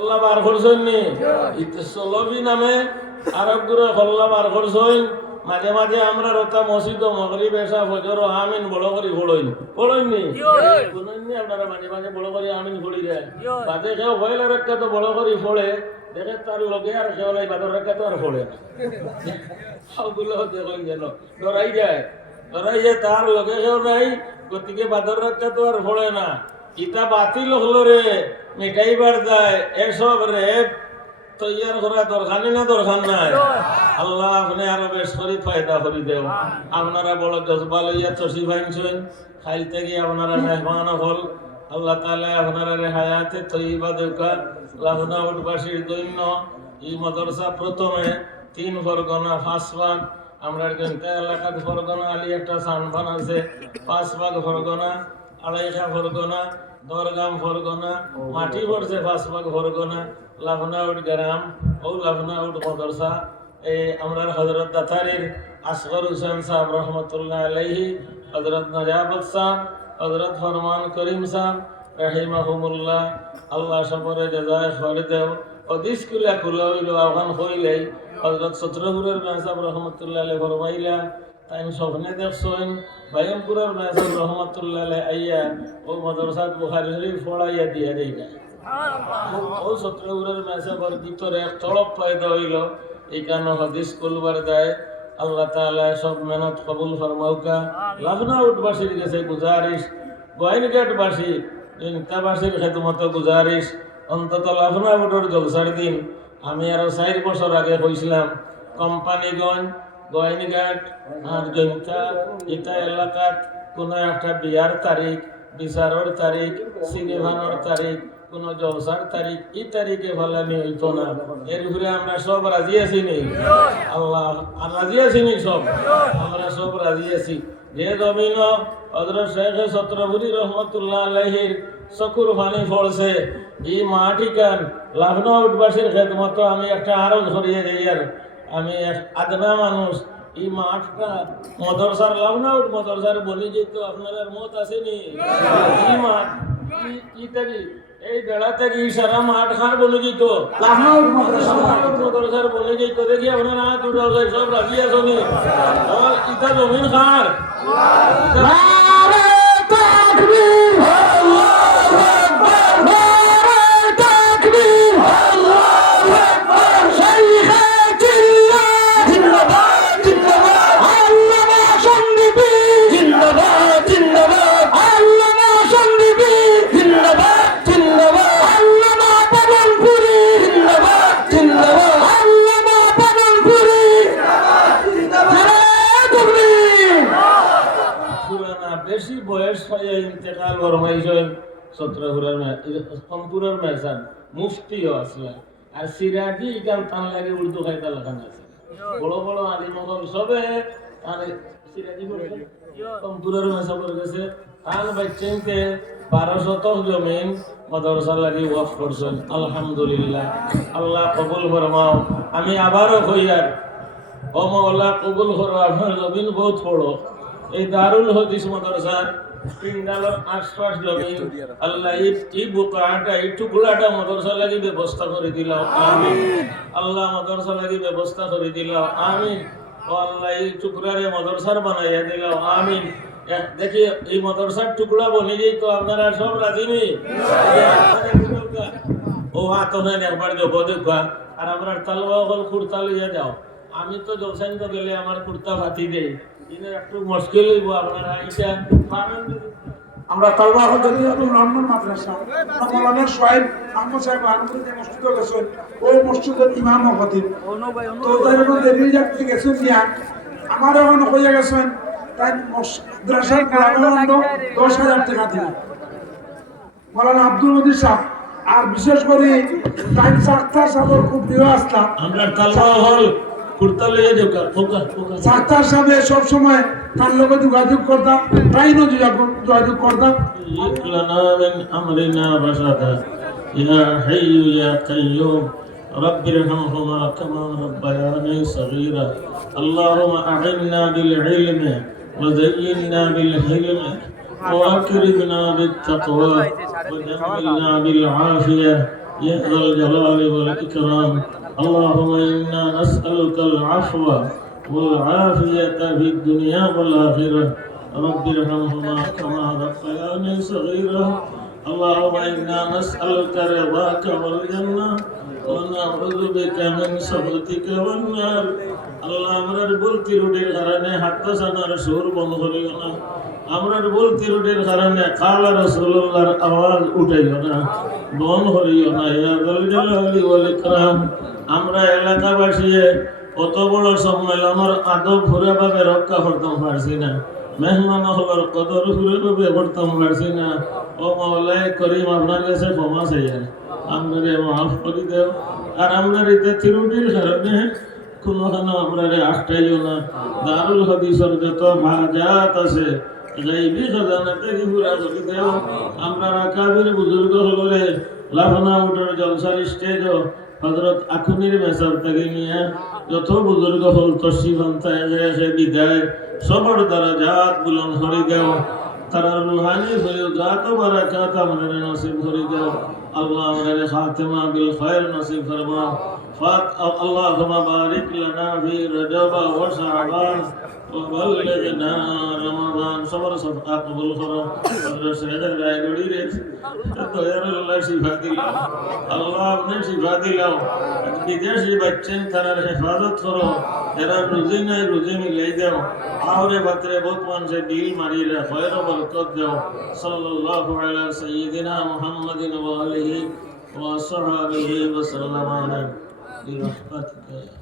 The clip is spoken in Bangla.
হল্লা বার করছেন নি চলবি নামে আরবগুলো হল্লা বার করছেন। মাঝে মাঝে আমরা রতা মসজিদ মগরি বেশা ফজর আমিন বড় করি পড়ইন পড়ইন নি শুনেন নি আপনারা মাঝে মাঝে বড় করে আমিন দেন বাদে কেউ রেখে তো বড় করি দেখে তার লগে আর কেউ লাই বাদর রেখে তো আর সবগুলো দেখলেন যেন ডরাই যায়। ডরাই যায় তার লগে কেউ নাই গতিকে বাদর রেখে তো আর পড়ে না। ইটা বাতিল হলো রে মিঠাইবার যায়, এসব রে, তৈয়ার করা দরকার না, দরকার নাই। আল্লাহ আপনি আরও বেশ করে ফায়দা করে দেও আপনারা বড় জজবা লইয়া চষি ভাঙছেন খাইল থেকে আপনারা মেহমান হল আল্লাহ তাআলা আপনারা রে হায়াতে তৈবা দেউকা লাভনা উঠবাসীর দৈন্য। এই মাদ্রাসা প্রথমে তিন ফরগনা ভাগ, আমরা কিন্তু এলাকাত ফরগনা আলী একটা সানবান আছে, পাঁচ ভাগ ফরগনা আড়াইশা ফরগনা দরগাম ফরগনা মাটি পড়ছে পাঁচ ভাগ ফরগনা লাভনাউট গ্রাম ও লাভনাউট মাদ্রাসা। এই আমরা হজরত দাতারির আসগর হুসেন সাহেব রহমতুল্লাহ আলাইহি হজরত নাজাবত সাহেব হজরত ফরমান করিম সাহেব রাহিমাহুমুল্লাহ, আল্লাহ সবরে জাজায় খবর দেও অদিস কুলা খুলা হইল আহ্বান হইলেই হজরত সত্রপুরের সাহেব রহমতুল্লাহ আলাই ফরমাইলা তাই স্বপ্নে দেখছেন বায়মপুরের সাহেব রহমতুল্লাহ আইয়া ও মাদ্রাসাত বুখারি শরীফ পড়াইয়া দিয়া দেই ও সত্রপুরের মেসাবর ভিতরে এক তড়প পয়দা হইল। এই কারণে হদিস কুলবার দেয় আল্লাহ তাআলা সব মেহনত কবুল ফরমাউকা। লাভনা উঠবাসীর কাছে গুজারিশ গোয়াইনঘাটবাসী ইনতাবাসীর খেদমত গুজারিশ। অন্তত লাভনা উঠোর জলসার দিন আমি আরও চার বছর আগে কইছিলাম কোম্পানিগঞ্জ গোয়াইনঘাট আর জৈন্তা ইটা এলাকাত কোনো একটা বিয়ার তারিখ, বিচারর তারিখ সিনেমানোর তারিখ, কোন জলসার তারিখ, এই তারিখে ফেলানি হইতো না। এর ঘুরে আমরা সব রাজি আছি নি? আল্লাহ, আর রাজি আছি নি সব? আমরা সব রাজি আছি। যে জমিন হজরত শেখ সত্রপুরি রহমতুল্লাহ আলহির চকুর পানি পড়ছে এই মাটিকান লাভনা উঠবাসীর খেদমত আমি একটা আরও ধরিয়ে দিই আর আমি আদনা মানুষ এই মাঠটা মদরসার লাভনা উঠ মদরসার বলি যেত আপনার মত আসেনি। এই মাঠ কি- তারিখ এই বেড়া থেকে সারা মাঠ খার বলে যেত মদরসার বলে যেত দেখি আপনার হাত উঠাল সব রাজি আসনি ইটা জমিন খার। ফরমাইছেন সত্রহুরার সম্পুরের মেসান, মুফতিও আসলা আর সিরাজি ইকান তান লাগে উর্দু খাইতা লেখান আছে। বড় বড় আলিম হল সবে তার সিরাজি সম্পুরের মেসা পড়ে গেছে। বাচ্চাইতে বারো শতক জমিন মাদ্রাসা লাগি ওয়াফ করছেন। আলহামদুলিল্লাহ। আল্লাহ কবুল ফরমাও। আমি আবারও হইয়ার ও মাওলা কবুল করো আপনার জমিন বহুত বড়। এই দারুল হদিস মাদ্রাসার আশপাশ জমি আল্লাহ এই এই বোকাটা এই টুকরাটা মাদ্রাসা লাগি ব্যবস্থা করে দিলাম আমিন। আল্লাহ মাদ্রাসা লাগি ব্যবস্থা করে দিলাম আমিন। আল্লাহ এই টুকরারে মাদ্রাসার বানাইয়া দিলাম আমিন। দেখি এই মাদ্রাসার টুকরা বনে যাই তো আপনারা সব রাজি নেই ও হাত একবার যোগ দেখা আর আমরা তালবা হল কুর্তা লইয়া যাও আমি তো জলসাইন তো গেলে আমার কুর্তা ভাতি দেই। একটু মুশকিল হইব আপনারা এটা পারেন যদি। আমরা তালবা হজরত রহমান মাদ্রাসা মৌলানা সোহেব আহমদ সাহেব যে মসজিদে গেছেন ও মসজিদের ইমাম তো তার মধ্যে গেছেন দিয়া আমার এখন হয়ে গেছেন তাই মাদ্রাসার দশ হাজার টাকা দিলেন মৌলানা আব্দুল মদির সাহেব আর বিশেষ করে টাইম সাক্তার সাহেবের খুব প্রিয় আসলাম। আমরা তালবা হল। কুর্তা লইয়া যাও ফোকা ফোকা সাক্তার সাহেব সব সময় তার লোকে যোগাযোগ করতাম টাইমও যোগাযোগ করতাম هيئ لنا من أمرنا رشدا يا حي يا قيوم رب ارحمهما كما ربياني صغيرا اللهم أعنا بالعلم وزينا بالحلم وأكرمنا بالتقوى وجملنا بالعافية يا ذا الجلال والإكرام اللهم إنا نسألك العفو والعافية في الدنيا والآخرة رب ارحمهما كما ربياني صغيرا اللهم إنا نسألك رضاك والجنة ونعوذ بك من سخطك والنار আল্লাহ আমরার বলতি রুটির কারণে হাত্তা সানার সুর বন্ধ করিও না আমরার বলতি রুটির কারণে কালা রসুল্লাহর আওয়াজ উঠাইও না বন করিও না ইয়া দল জালালি ওয়াল ইকরাম আমরা এলাকাবাসী কত বড় সম্মেলনের আদব ভাবে রক্ষা করতাম পারছি না। মেহমান হলার কদর ভাবে করতাম পারছি না। ও মাওলাই করিম আপনার কাছে ক্ষমা চাইয়া আপনারে মাফ করে দেও। আর আপনার এটা তিরুটির কারণে কোনোখানে আমরা আটটাইও না। দারুল হাদিসের যত ভাজাত আছে, গাইবি খাজানাতে কি পুরা করে দেও। আমরা কাবির বুজুর্গ হলরে লাফনা উঠার জলসার স্টেজ হজরত আখুনির মেসাব থেকে নিয়ে যত বুজুর্গ হল তসিবান সে বিদায় সবর দ্বারা জাত বুলন হরি দেও তারা রুহানি হয়ে জাত বারাকাত আমাদের নসিব হরি দেও আল্লাহ আমাদের খাতেমা বিল খায়র নসিব ফরমা فات اللهم بارك لنا في رجب وشعبان وبلغنا رمضان صبر صدقة قبول করো হযরত সৈয়দ রায়গড়ি রে দয়ার আল্লাহ শিফা দিলাও আল্লাহ আপনি শিফা দিলাও বিদেশি বাচ্চেন তারার হেফাজত করো যারা রুজি নাই রুজি মিলাই দাও আহরে বাতরে বহুত মানুষে বিল মারি রে খয়র বরকত দাও সাল্লাল্লাহু আলা সাইয়্যিদিনা মুহাম্মাদিন ওয়া আলিহি ওয়া সাহবিহি ওয়া সাল্লাম برحمتك